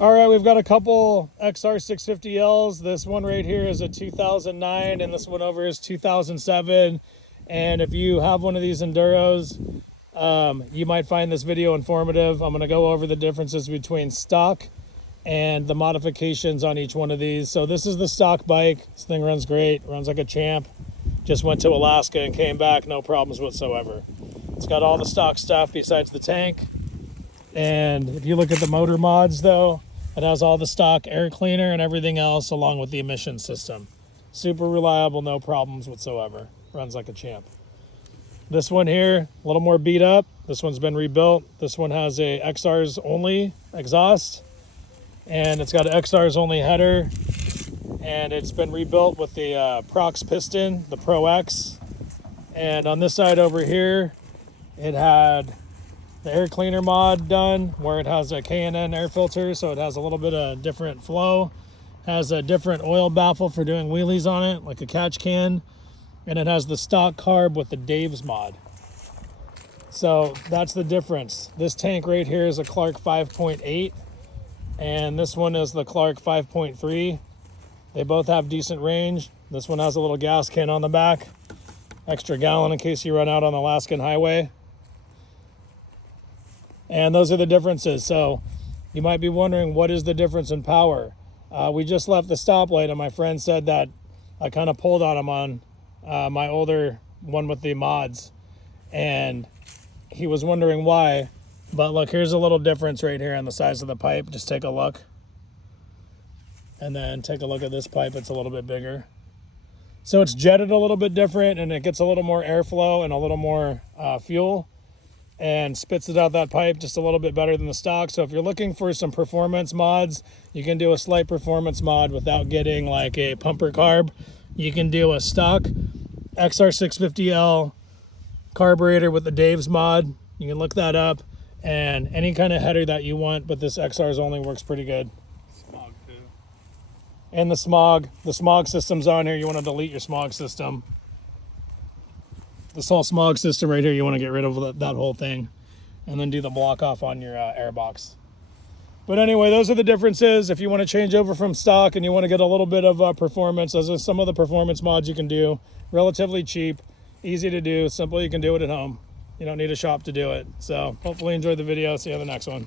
All right, we've got a couple XR650Ls. This one right here is a 2009 and this one over is 2007. And if you have one of these Enduros, you might find this video informative. I'm going to go over the differences between stock and the modifications on each one of these. So this is the stock bike. This thing runs great, runs like a champ. Just went to Alaska and came back, no problems whatsoever. It's got all the stock stuff besides the tank. And if you look at the motor mods though, it has all the stock air cleaner and everything else along with the emission system. Super reliable, no problems whatsoever. Runs like a champ. This one here, a little more beat up. This one's been rebuilt. This one has a XR's only exhaust and it's got an XR's only header, and it's been rebuilt with the Prox piston, the Pro X. And on this side over here, it had the air cleaner mod done where it has a K&N air filter, so it has a little bit of different flow. Has a different oil baffle for doing wheelies on it, like a catch can. And it has the stock carb with the Dave's mod. So that's the difference. This tank right here is a Clark 5.8, and this one is the Clark 5.3. They both have decent range. This one has a little gas can on the back, extra gallon in case you run out on the Alaskan highway. And those are the differences. So you might be wondering, what is the difference in power? We just left the stoplight and my friend said that I kind of pulled on him on my older one with the mods, and he was wondering why. But look, here's a little difference right here on the size of the pipe. Just take a look. And then take a look at this pipe. It's a little bit bigger. So it's jetted a little bit different, and it gets a little more airflow and a little more fuel, and spits it out that pipe just a little bit better than the stock. So if you're looking for some performance mods, you can do a slight performance mod without getting like a pumper carb. You can do a stock XR650L carburetor with the Dave's mod. You can look that up, and any kind of header that you want, but this XR's only works pretty good. Smog too. And the smog system's on here. You want to delete your smog system. This whole smog system right here, you want to get rid of that whole thing, and then do the block off on your air box. But anyway, those are the differences. If you want to change over from stock and you want to get a little bit of performance, those are some of the performance mods you can do. Relatively cheap, easy to do, simple. You can do it at home. You don't need a shop to do it. So hopefully you enjoyed the video. See you on the next one.